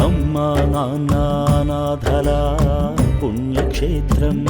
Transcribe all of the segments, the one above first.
అమ్మా నాన్న అనాథల పుణ్యక్షేత్రం.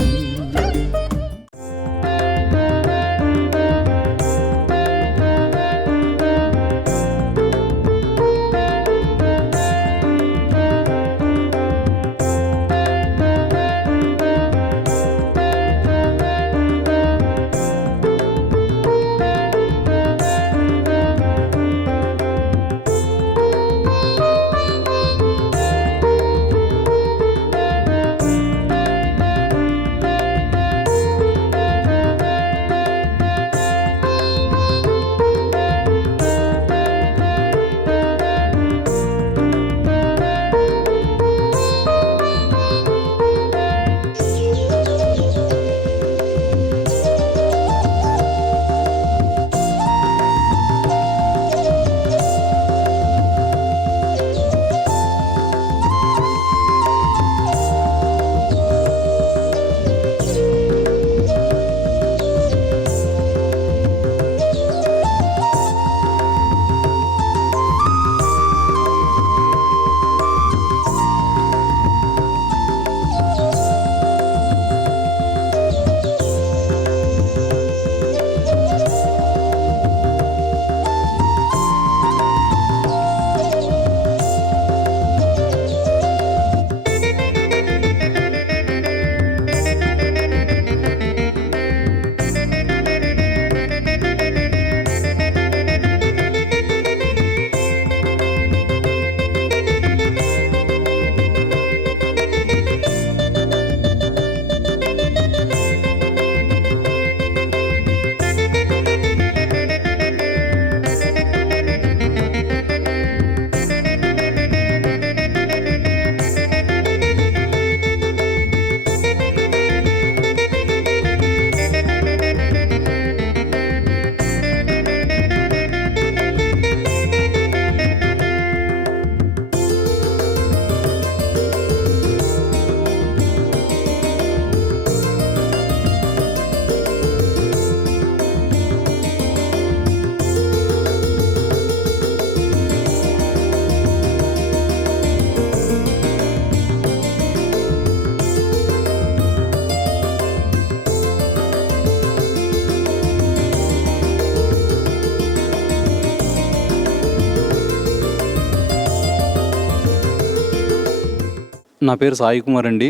నా పేరు సాయి కుమార్ అండి.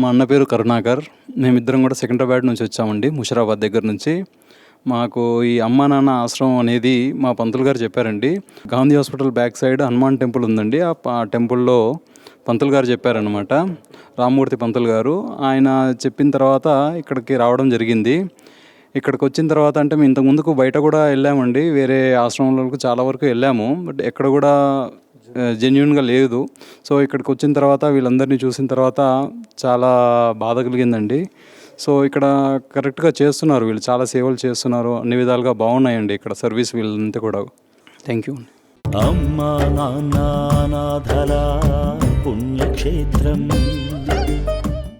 మా అన్న పేరు కరుణాకర్. మేమిద్దరం కూడా సికింద్రాబాద్ నుంచి వచ్చామండి, ముషిరాబాద్ దగ్గర నుంచి. మాకు ఈ అమ్మా నాన్న ఆశ్రమం అనేది మా పంతులు గారు చెప్పారండి. Gandhi hospital back side Hanuman temple ఉందండి. ఆ టెంపుల్లో పంతులు గారు చెప్పారనమాట, రామ్మూర్తి పంతులు గారు. ఆయన చెప్పిన తర్వాత ఇక్కడికి రావడం జరిగింది. ఇక్కడికి వచ్చిన తర్వాత అంటే మేము ఇంతకుముందుకు బయట కూడా వెళ్ళామండి, వేరే ఆశ్రమంలోకి చాలా వరకు వెళ్ళాము. బట్ ఎక్కడ కూడా జెన్యున్గా లేదు. సో ఇక్కడికి వచ్చిన తర్వాత వీళ్ళందరినీ చూసిన తర్వాత చాలా బాధ కలిగిందండి. సో ఇక్కడ కరెక్ట్గా చేస్తున్నారు, వీళ్ళు చాలా సేవలు చేస్తున్నారు, అన్ని విధాలుగా బాగున్నాయండి ఇక్కడ సర్వీస్ వీళ్ళంతా కూడా. Thank you. అమ్మా నాన్న అనాథల పుణ్యక్షేత్రం.